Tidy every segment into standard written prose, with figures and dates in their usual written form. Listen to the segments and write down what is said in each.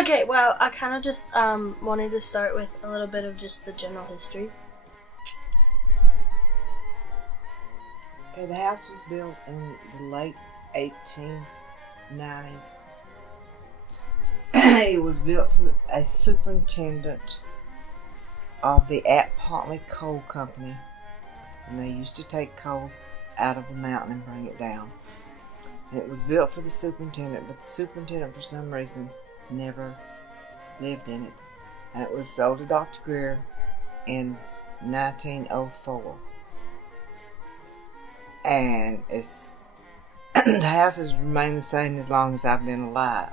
Okay, well, I kind of just wanted to start with a little bit of just the general history. Okay, the house was built in the late 1890s. It was built for a superintendent of the Pontley Coal Company, and they used to take coal out of the mountain and bring it down. And it was built for the superintendent, but the superintendent, for some reason, never lived in it. And it was sold to Dr. Greer in 1904. And it's the house has remained the same as long as I've been alive.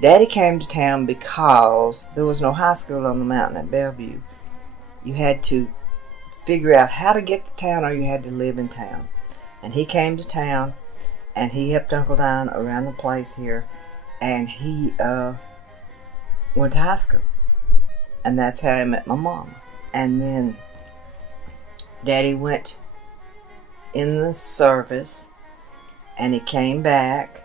Daddy came to town because there was no high school on the mountain at Bellevue. You had to figure out how to get to town, or you had to live in town. And he came to town, and he helped Uncle Dione around the place here, and he went to high school. And that's how I met my mama. And then Daddy went in the service, and he came back,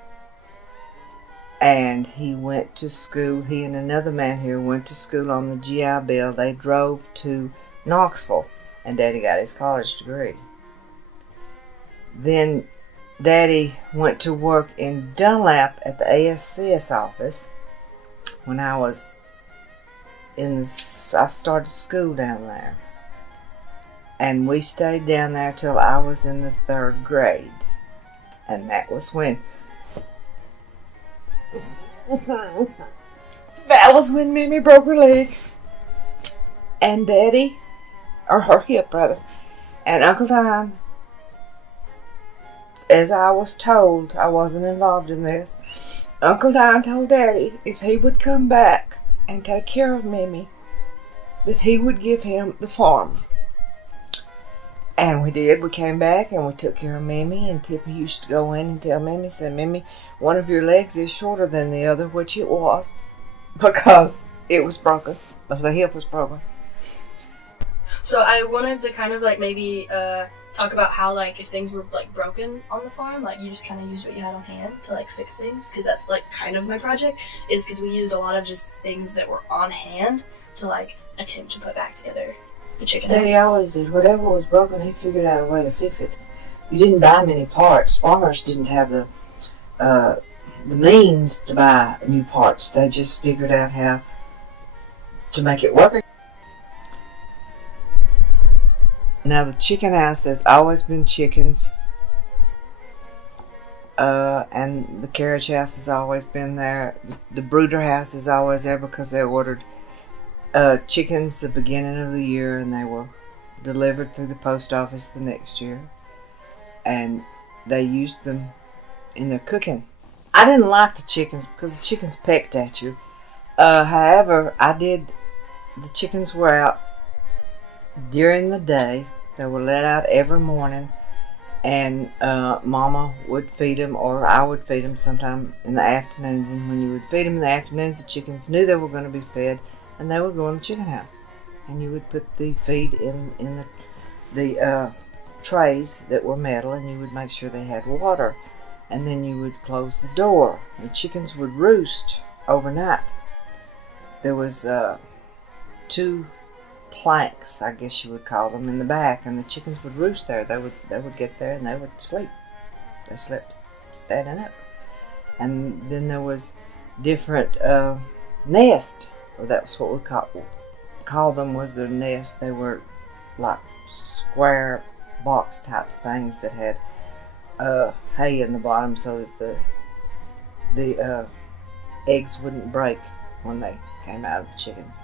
and he went to school. He and another man here went to school on the GI Bill. They drove to Knoxville, and Daddy got his college degree. Then Daddy went to work in Dunlap at the ASCS office. When I was I started school down there. And we stayed down there till I was in the 3rd grade. And that was when Mimi broke her leg. And Daddy, or her hip rather, and Uncle Dione, as I was told, I wasn't involved in this, Uncle Dione told Daddy if he would come back and take care of Mimi, that he would give him the farm. And we did. We came back and we took care of Mimi, and Tippy used to go in and tell Mimi, said, Mimi, one of your legs is shorter than the other, which it was, because it was broken. The hip was broken. So I wanted to kind of like maybe talk about how like if things were like broken on the farm, like you just kind of use what you had on hand to like fix things, because that's like kind of my project, is because we used a lot of just things that were on hand to like attempt to put back together the chicken house. Daddy always did. Whatever was broken, he figured out a way to fix it. You didn't buy many parts. Farmers didn't have the means to buy new parts. They just figured out how to make it work. Now the chicken house, there's always been chickens. And the carriage house has always been there. The brooder house is always there because they ordered chickens the beginning of the year, and they were delivered through the post office the next year, and they used them in their cooking. I didn't like the chickens because the chickens pecked at you. However, the chickens were out during the day. They were let out every morning, and Mama would feed them, or I would feed them sometime in the afternoons. And when you would feed them in the afternoons, the chickens knew they were going to be fed, and they would go in the chicken house. And you would put the feed in the trays that were metal, and you would make sure they had water. And then you would close the door. The chickens would roost overnight. There was 2 planks, I guess you would call them, in the back, and the chickens would roost there. They would get there and they would sleep. They slept standing up. And then there was different nests, or that was what we call them, was their nest. They were like square box type things that had hay in the bottom, so that the eggs wouldn't break when they came out of the chickens.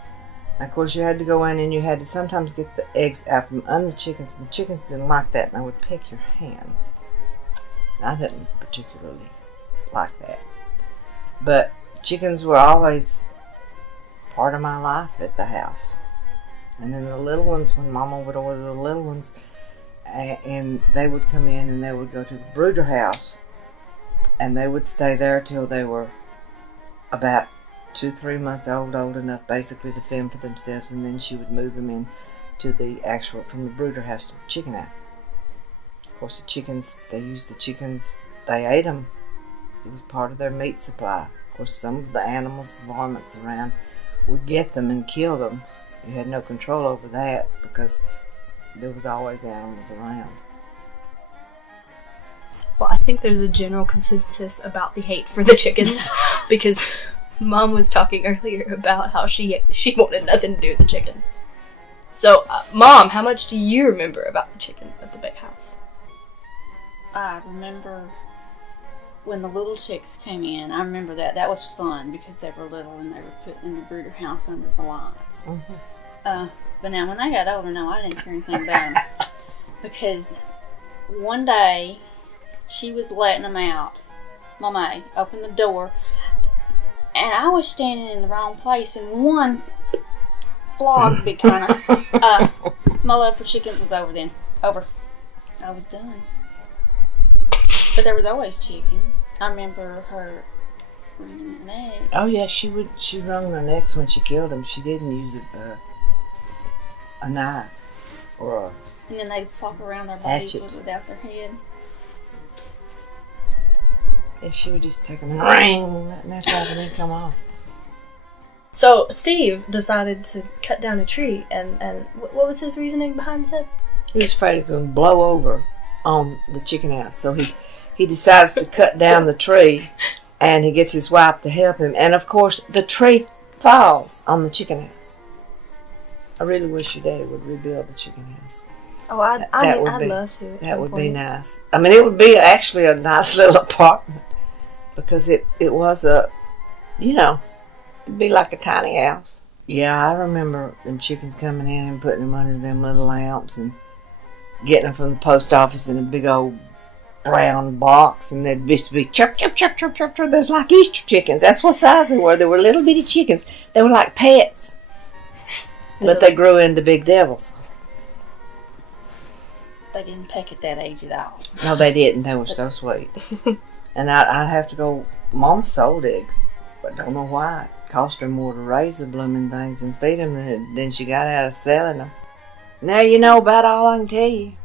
And of course, you had to go in and you had to sometimes get the eggs out from under the chickens. The chickens didn't like that, and they would peck your hands. And I didn't particularly like that. But chickens were always part of my life at the house. And then the little ones, when Mama would order the little ones, and they would come in and they would go to the brooder house, and they would stay there till they were about 2-3 months old enough basically to fend for themselves, and then she would move them in to from the brooder house to the chicken house. Of course, the chickens, they used the chickens, they ate them. It was part of their meat supply. Of course, some of the animals, varmints around, would get them and kill them. You had no control over that because there was always animals around. Well, I think there's a general consensus about the hate for the chickens because Mom was talking earlier about how she wanted nothing to do with the chickens. So, Mom, how much do you remember about the chickens at the big house? I remember when the little chicks came in. I remember that. That was fun because they were little and they were put in the brooder house under the lights. Mm-hmm. But now when they got older, no, I didn't care anything about them. Because one day, she was letting them out. Mama opened the door, and I was standing in the wrong place, and one flogged me kind of. My love for chickens was over then. Over. I was done. But there was always chickens. I remember her wringing their necks. Oh yeah, she wrung their necks when she killed them. She didn't use a knife or a and then they'd flop around their bodies hatchet. without their head. Yeah, she would just take them and ring, that neck off, and then come off. So, Steve decided to cut down a tree, and what was his reasoning behind that? He was afraid it was going to blow over on the chicken house, so he decides to cut down the tree, and he gets his wife to help him, and of course the tree falls on the chicken house. I really wish your daddy would rebuild the chicken house. Oh, I'd love to. That would be nice. I mean, it would be actually a nice little apartment because it was it'd be like a tiny house. Yeah, I remember them chickens coming in and putting them under them little lamps and getting them from the post office in a big old brown box, and they'd just be chirp, chirp, chirp, chirp, chirp, chirp. There's like Easter chickens. That's what size they were. They were little bitty chickens. They were like pets, but they grew into big devils. They didn't peck at that age at all. No, they didn't. They were so sweet. And I'd have to go. Mom sold eggs, but don't know why. It cost her more to raise the blooming things and feed them than she got out of selling them. Now you know about all I can tell you.